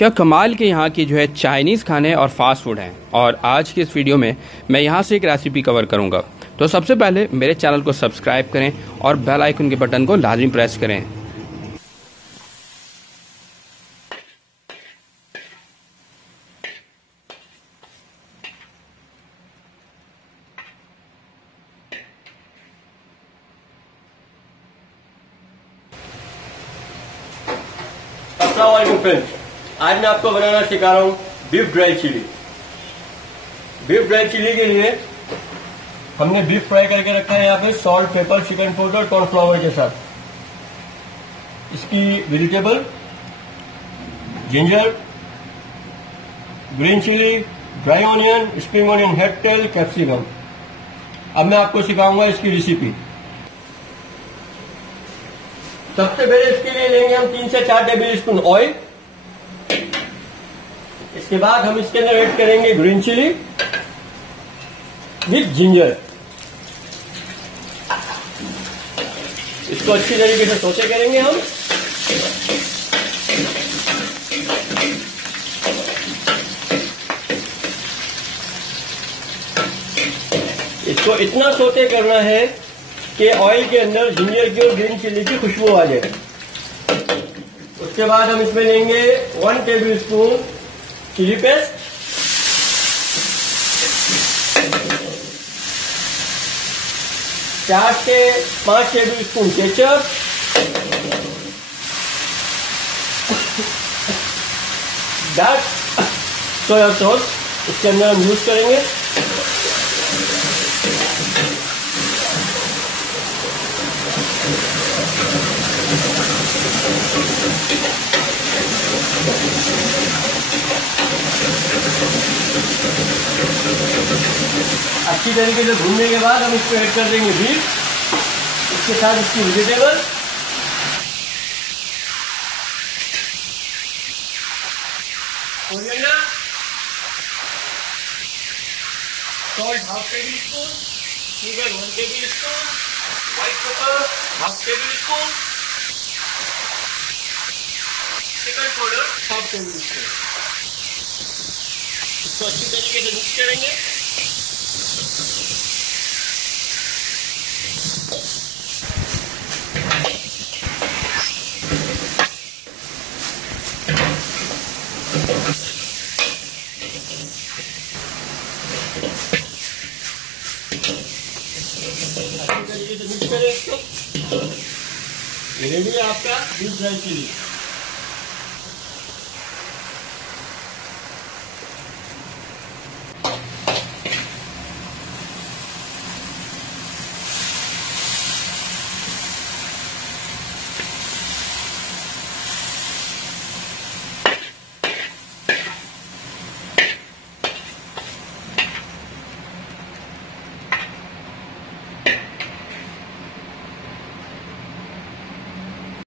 क्या कमाल के यहाँ की जो है चाइनीज़ खाने और फास्ट फूड हैं। और आज की इस वीडियो में मैं यहाँ से एक रेसिपी कवर करूँगा। तो सबसे पहले मेरे चैनल को सब्सक्राइब करें और बेल आइकन के बटन को लाजमी प्रेस करें। अस्सलाम वालेकुम फ्रेंड्स, आज मैं आपको बनाना सिखा रहा हूँ beef dry chilli. Beef dry chilli के लिए हमने बीफ फ्राई करके रखा है यहाँ पे salt, pepper, chicken powder, cornflour के साथ। इसकी vegetable ginger, green chilli, dry onion, spring onion, head tail, capsicum. अब मैं आपको सिखाऊंगा इसकी रेसिपी। सबसे पहले इसके लिए लेंगे हम 3 से 4 टेबल स्पून ऑयल। इसके बाद हम इसके अंदर ऐड करेंगे ग्रीन चिली विथ जिंजर। इसको अच्छी तरीके से सौते करेंगे हम। इसको इतना सौते करना है कि ऑयल के अंदर जिंजर की और ग्रीन चिली की खुशबू आ जाए। उसके बाद हम इसमें लेंगे 1 टेबल स्पून चिली पेस्ट, 4 से 5 table spoon ketchup, dark soya sauce इसके अंदर हम यूज करेंगे। अच्छी तरीके से भूनने के बाद हम इसको ऐड कर देंगे बीफ, इसके साथ इसकी vegetable, coriander, salt 1/2 table spoon, sugar 1 table spoon, white paper 1/2 table spoon, chicken powder 1/2 table spoon. इसको अच्छी तरीके से मिक्स करेंगे। अच्छी तरीके से मिक्स करें इसको। रेडी है आपका बीफ ड्राई चिली।